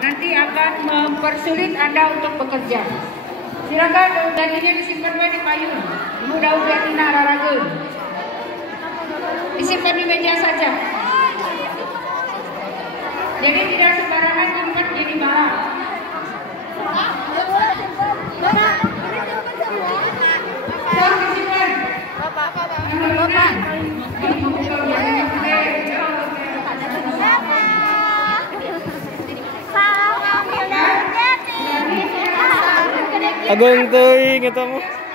nanti akan mempersulit Anda untuk bekerja. Silakan dagingnya disimpan di payung. Ibu daun betina olahraga. Disimpan di meja saja. Jadi tidak sembarangan nyimpan jadi barang. Disimpan. Agung teuing eta mah.